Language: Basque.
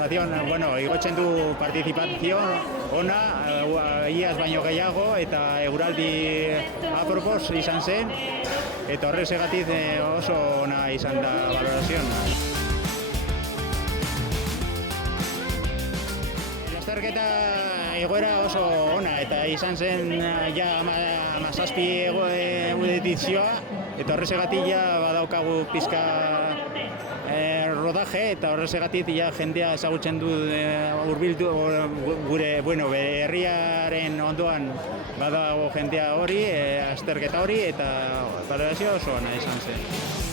organización, igotzen du partizipazio ona, iaz baino gehiago, eta eguraldi apropos izan zen, eta horrezegatik oso ona izan da valorazioan. Lasterketa egoera oso ona, eta izan zen ja 17 edizioa, eta horrezegatik ja badaukagu pizka rodaje, eta horrezegatik ja jendea ezagutzen du hurbildu gure herriaren ondoan badago jendea hori, azterketa hori, eta valorazio oso ona izan zen.